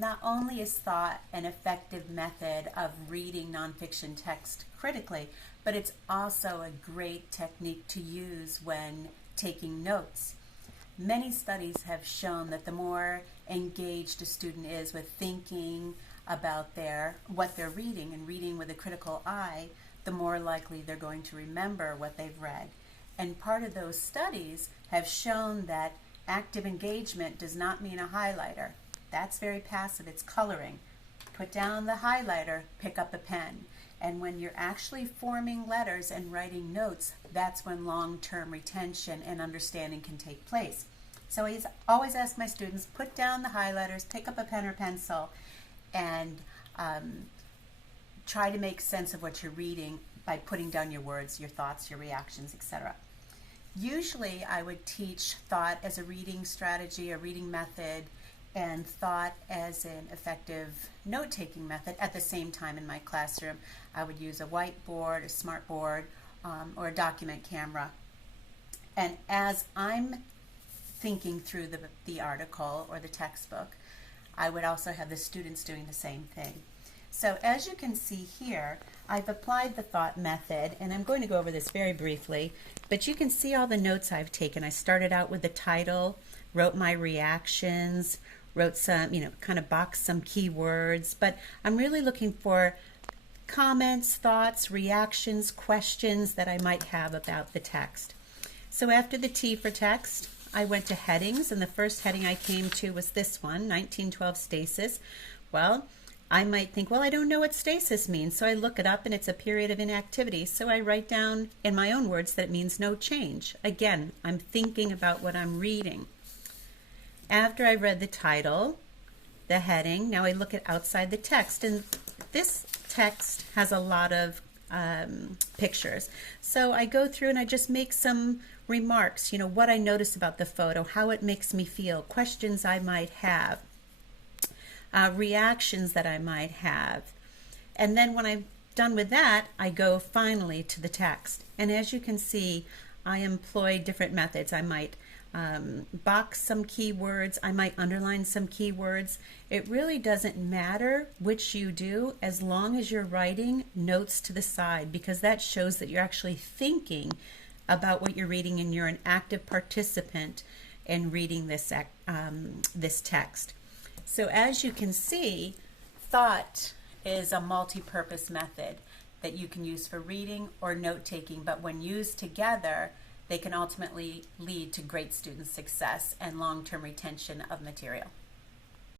Not only is thought an effective method of reading nonfiction text critically, but it's also a great technique to use when taking notes. Many studies have shown that the more engaged a student is with thinking about what they're reading and reading with a critical eye, the more likely they're going to remember what they've read. And part of those studies have shown that active engagement does not mean a highlighter. That's very passive, it's coloring. Put down the highlighter, pick up a pen. And when you're actually forming letters and writing notes, that's when long-term retention and understanding can take place. So I always ask my students, put down the highlighters, pick up a pen or pencil, and try to make sense of what you're reading by putting down your words, your thoughts, your reactions, etc. Usually I would teach thought as a reading strategy, a reading method, and thought as an effective note-taking method at the same time in my classroom. I would use a whiteboard, a smartboard, or a document camera. And as I'm thinking through the article or the textbook, I would also have the students doing the same thing. So as you can see here, I've applied the thought method, and I'm going to go over this very briefly, but you can see all the notes I've taken. I started out with the title, wrote my reactions, wrote some, kind of boxed some keywords, but I'm really looking for comments, thoughts, reactions, questions that I might have about the text. So after the T for text, I went to headings, and the first heading I came to was this one, 1912 stasis. Well, I might think, well, I don't know what stasis means, so I look it up, and it's a period of inactivity. So I write down in my own words that it means no change. Again, I'm thinking about what I'm reading. After I read the title, the heading, now I look at outside the text, and this text has a lot of pictures. So I go through and I just make some remarks, what I notice about the photo, how it makes me feel, questions I might have, reactions that I might have. And then when I'm done with that, I go finally to the text. And as you can see, I employ different methods. I might box some keywords, I might underline some keywords. It really doesn't matter which you do as long as you're writing notes to the side, because that shows that you're actually thinking about what you're reading and you're an active participant in reading this text. So as you can see, thought is a multi-purpose method that you can use for reading or note-taking, but when used together, they can ultimately lead to great student success and long-term retention of material.